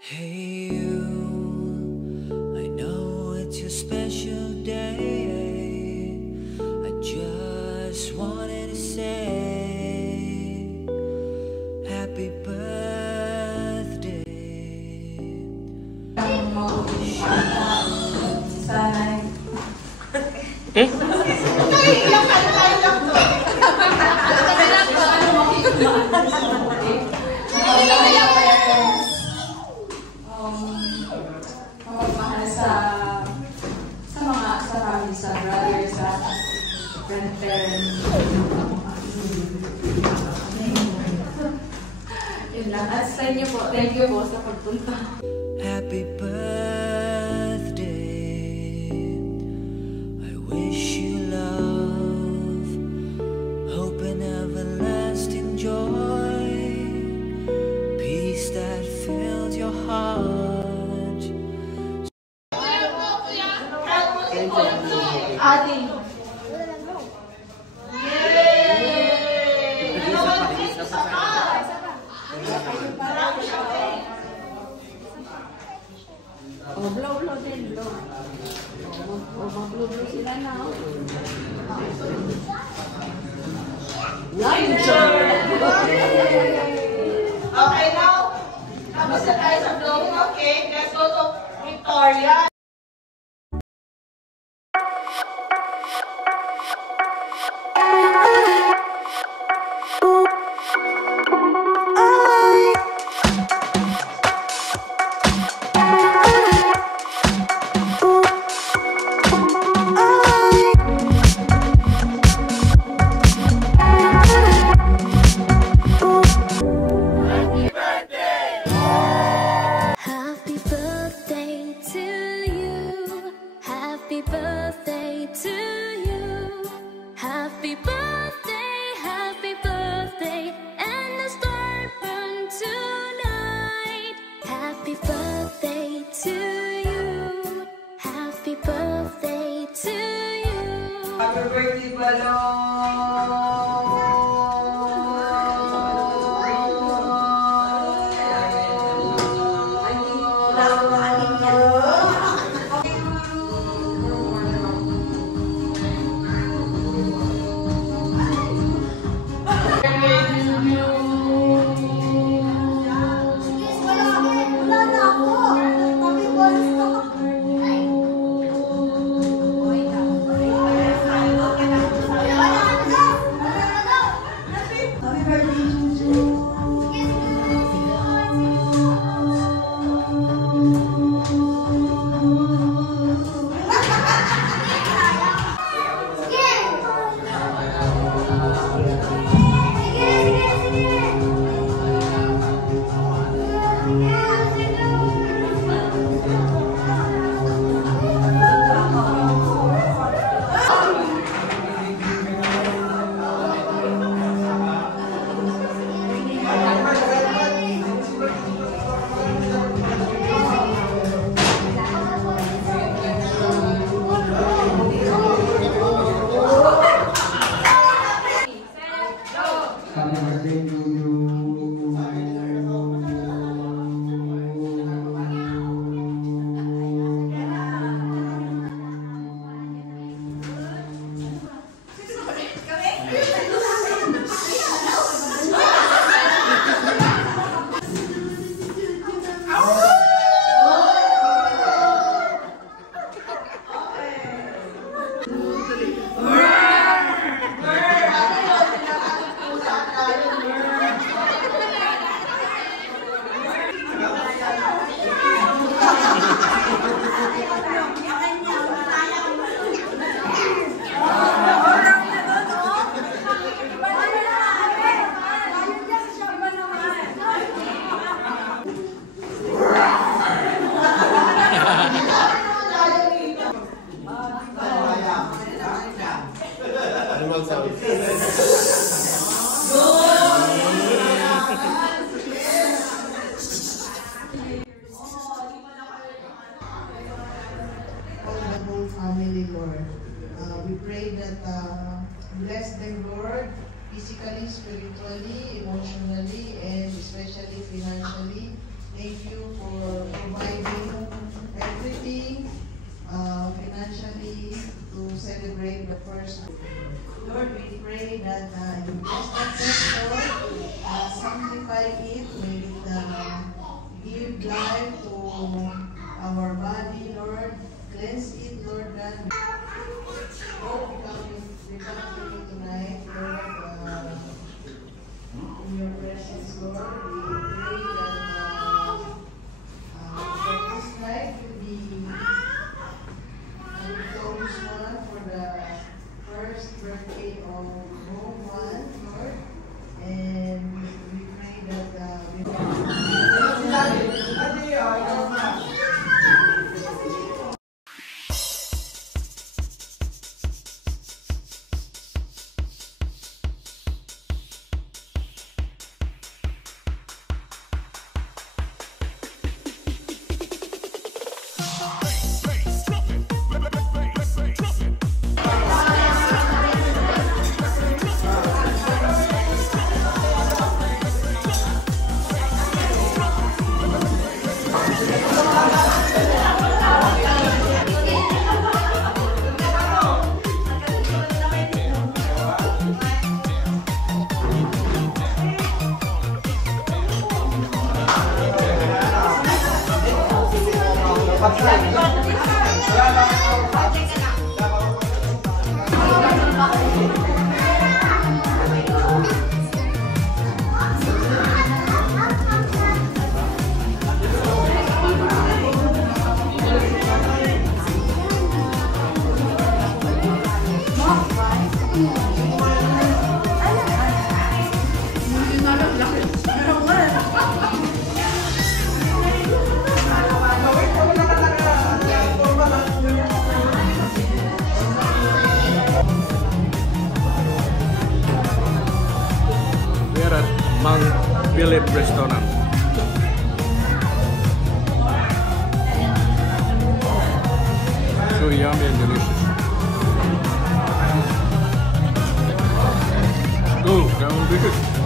Hey you, I know it's your special day. I just wanted to say happy birthday. Sa brothers, sa grandparents. Yun lang. At sa inyo po, thank you po sa pagpunta. Happy birthday. I wish you love, hope and everlasting joy, peace that fills your heart. Ate. Oh, blow din, blow. Mag-blow sila na, oh. Okay, now, tapos na tayo sa blowing, okay? Let's go to Victoria. Happy birthday, family, Lord. We pray that bless them, Lord, physically, spiritually, emotionally, and especially financially. Thank you for providing everything financially to celebrate the first. Lord, we pray that you bless that church, Lord, sanctify it, may it give life to our body, Lord. Cleanse it, Lord God. Lord, we come to you tonight, Lord, in your presence, Lord. We pray that for this night will be a victorious one for the first birthday of Rome 1, Lord. And we pray that Mang Philip Restaurant. So yummy and delicious. Go, that will be good.